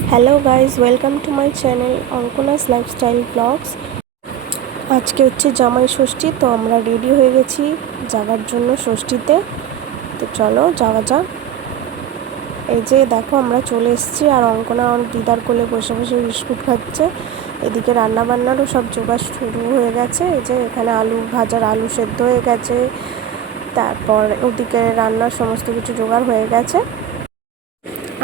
Hello guys, welcome to my channel Ankana's lifestyle vlogs. আজকে হচ্ছে জামাই ষষ্ঠী, তো আমরা রেডি হয়ে গেছি যাওয়ার জন্য ষষ্ঠীতে। তো চলো যাওয়া যাক। এই যে দেখো আমরা চলে এসেছি, আর অঙ্কনা দিদার কোলে বসে বসে বিস্কুট খাচ্ছে। এদিকে রান্না বান্নারও সব জোগাড় শুরু হয়ে গেছে। এই যে এখানে আলু ভাজার আলু সেদ্ধ হয়ে গেছে, তারপর ওদিকে রান্নার সমস্ত কিছু জোগাড় হয়ে গেছে।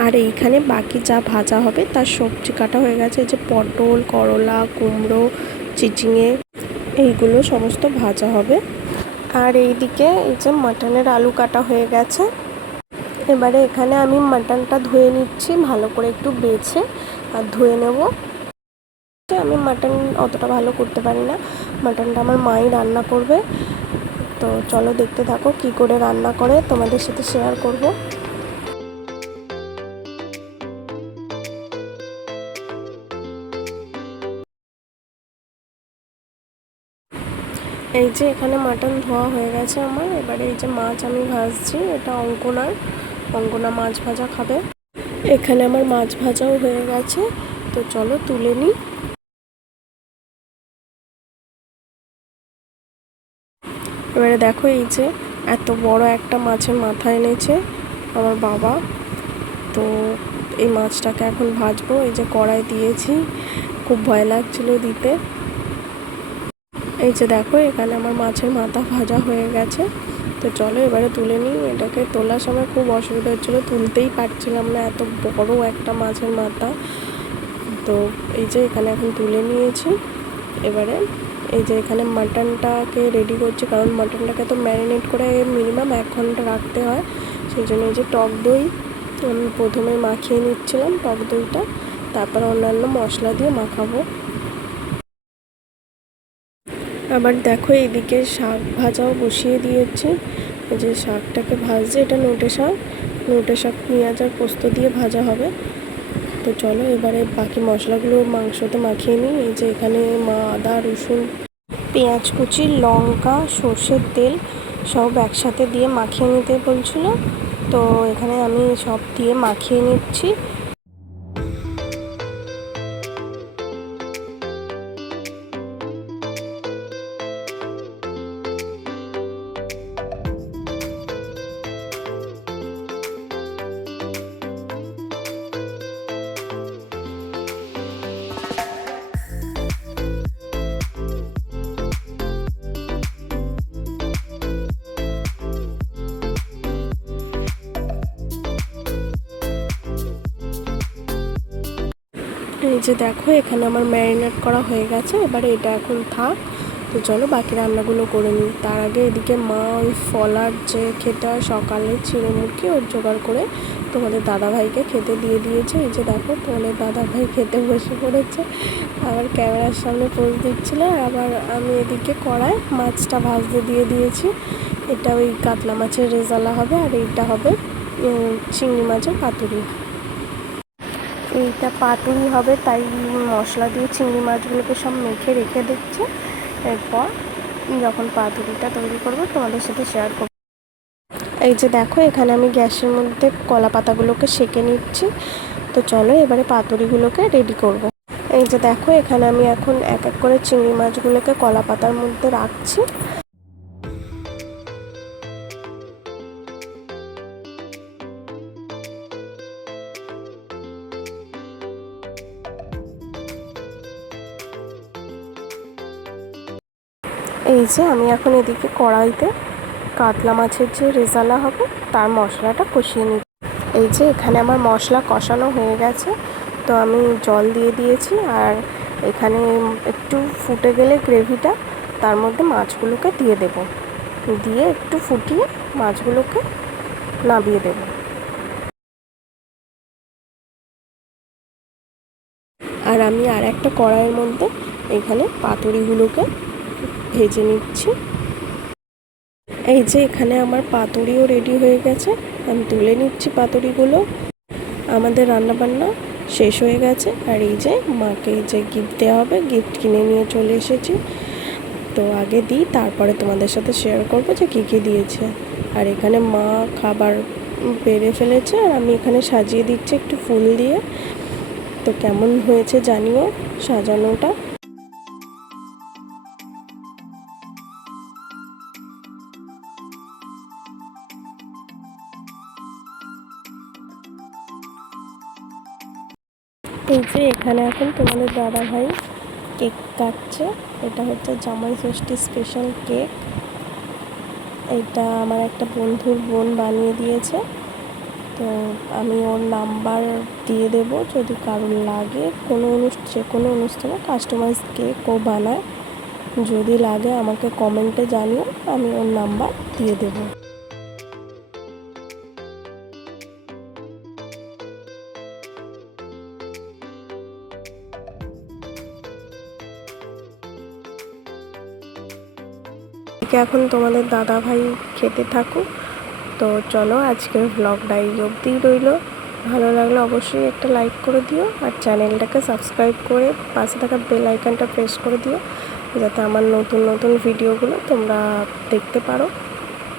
আর এইখানে বাকি যা ভাজা হবে তার সবজি কাটা হয়ে গেছে। এই যে পটল, করলা, কুমড়ো, চিচিঙে, এইগুলো সমস্ত ভাজা হবে। আর এইদিকে এই যে মাটনের আলু কাটা হয়ে গেছে। এবারে এখানে আমি মাটনটা ধুয়ে নিচ্ছি, ভালো করে একটু বেছে আর ধুয়ে নেব। আমি মাটন অতটা ভালো করতে পারি না, মাটনটা আমার মাই রান্না করবে। তো চলো দেখতে থাকো কি করে রান্না করে, তোমাদের সাথে শেয়ার করব। এই যে এখানে মাটন ধোয়া হয়ে গেছে আমার। এবারে এই যে মাছ আমি ভাজছি, এটা অঙ্কনা মাছ ভাজা খাবে। এখানে আমার মাছ ভাজাও হয়ে গেছে, তো চলো তুলে নিই। এবারে দেখো এই যে এত বড় একটা মাছের মাথা এনেছে আমার বাবা। তো এই মাছটাকে এখন ভাজবো। এই যে কড়াই দিয়েছি, খুব ভয় লাগছিল দিতে। এই যে দেখো এখানে আমার মাছের মাথা ভাজা হয়ে গেছে। তো চলো এবারে তুলে নিই। এটাকে তোলার সময় খুব অসুবিধা হচ্ছিলো, তুলতেই পারছিলাম না, এত বড় একটা মাছের মাথা। তো এই যে এখানে এখন তুলে নিয়েছি। এবারে এই যে এখানে মাটনটাকে রেডি করছি, কারণ মাটনটাকে তো ম্যারিনেট করে মিনিমাম 1 ঘন্টা রাখতে হয়। সেই জন্য এই যে টক দই আমি প্রথমে মাখিয়ে নিচ্ছিলাম, টক দইটা, তারপর অন্যান্য মশলা দিয়ে মাখাবো। আবার দেখো এইদিকে শাক ভাজাও বসিয়ে দিয়েছি। এই যে শাকটাকে ভাজছে, এটা নোটে শাক পেঁয়াজ আর পোস্ত দিয়ে ভাজা হবে। তো চলো এবারে বাকি মশলাগুলো মাংসতে মাখিয়ে নিই। এই যে এখানে আদা, রসুন, পেঁয়াজ কুচি, লঙ্কা, সর্ষের তেল সব একসাথে দিয়ে মাখিয়ে নিতে বলছিল। তো এখানে আমি সব দিয়ে মাখিয়ে নিচ্ছি। এই যে দেখো এখানে আমার ম্যারিনেট করা হয়ে গেছে। এবারে এটা এখন থাক। তো চলো বাকি রান্নাগুলো করে নিই। তার আগে এদিকে মা ওই ফলার যে খেতে হয় সকালে চিড়ে মুড়কি, ওর জোগাড় করে তোমাদের দাদাভাইকে খেতে দিয়ে দিয়েছে। এই যে দেখো তোমাদের দাদাভাই খেতে বসে পড়েছে, আবার ক্যামেরার সামনে পোজ দিচ্ছিল। আবার আমি এদিকে কড়ায় মাছটা ভাজতে দিয়ে দিয়েছি। এটা ওই কাতলা মাছের রেজালা হবে, আর এইটা হবে চিংড়ি মাছের পাতুরি। এইটা পাতুরি হবে, তাই মশলা দিয়ে চিংড়ি মাছগুলোকে সব মেখে রেখে দিচ্ছে। এরপর যখন পাতুরিটা তৈরি করবো তোমাদের সাথে শেয়ার করবো। এই যে দেখো এখানে আমি গ্যাসের মধ্যে কলা পাতাগুলোকে সেঁকে নিচ্ছি। তো চলো এবারে পাতুরিগুলোকে রেডি করব। এই যে দেখো এখানে আমি এখন এক এক করে চিংড়ি মাছগুলোকে কলা পাতার মধ্যে রাখছি। এই যে আমি এখন এদিকে কড়াইতে কাতলা মাছের যে রেজালা হবে তার মশলাটা কষিয়ে নিই। এই যে এখানে আমার মশলা কষানো হয়ে গেছে, তো আমি জল দিয়ে দিয়েছি। আর এখানে একটু ফুটে গেলে গ্রেভিটা, তার মধ্যে মাছগুলোকে দিয়ে দেব, দিয়ে একটু ফুটিয়ে মাছগুলোকে নামিয়ে দেব। আর আমি আর একটা কড়াইয়ের মধ্যে এখানে পাতুরিগুলোকে ভেজে নিচ্ছি। এই যে এখানে আমার পাতুরিও রেডি হয়ে গেছে, আমি তুলে নিচ্ছি পাতুরিগুলো। আমাদের রান্নাবান্না শেষ হয়ে গেছে। আর এই যে মাকে যে গিফট দেওয়া হবে, গিফট কিনে নিয়ে চলে এসেছি। তো আগে দিই, তারপরে তোমাদের সাথে শেয়ার করবো যে কী কী দিয়েছে। আর এখানে মা খাবার বেড়ে ফেলেছে, আর আমি এখানে সাজিয়ে দিচ্ছি একটু ফুল দিয়ে। তো কেমন হয়েছে জানিও সাজানোটা। এই যে এখানে এখন তোমাদের দাদা ভাই কেক কাটছে। এটা হচ্ছে জামাই ষষ্ঠী স্পেশাল কেক। এটা আমার একটা বন্ধুর বোন বানিয়ে দিয়েছে। তো আমি ওর নাম্বার দিয়ে দেব, যদি কারোর লাগে যে কোনো অনুষ্ঠানে কাস্টমাইজ কেক ও বানায়। যদি লাগে আমাকে কমেন্টে জানিও, আমি ওর নাম্বার দিয়ে দেবো। এখন তোমাদের দাদা ভাই খেতে থাকুক। তো চলো আজকের ব্লগটা এই অবধিই রইল। ভালো লাগলে অবশ্যই একটা লাইক করে দিও, আর চ্যানেলটাকে সাবস্ক্রাইব করে পাশে থাকা বেল আইকনটা প্রেস করে দিও, যাতে আমার নতুন নতুন ভিডিওগুলো তোমরা দেখতে পারো।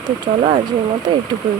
তো চলো আজকের মতো এইটুকুই।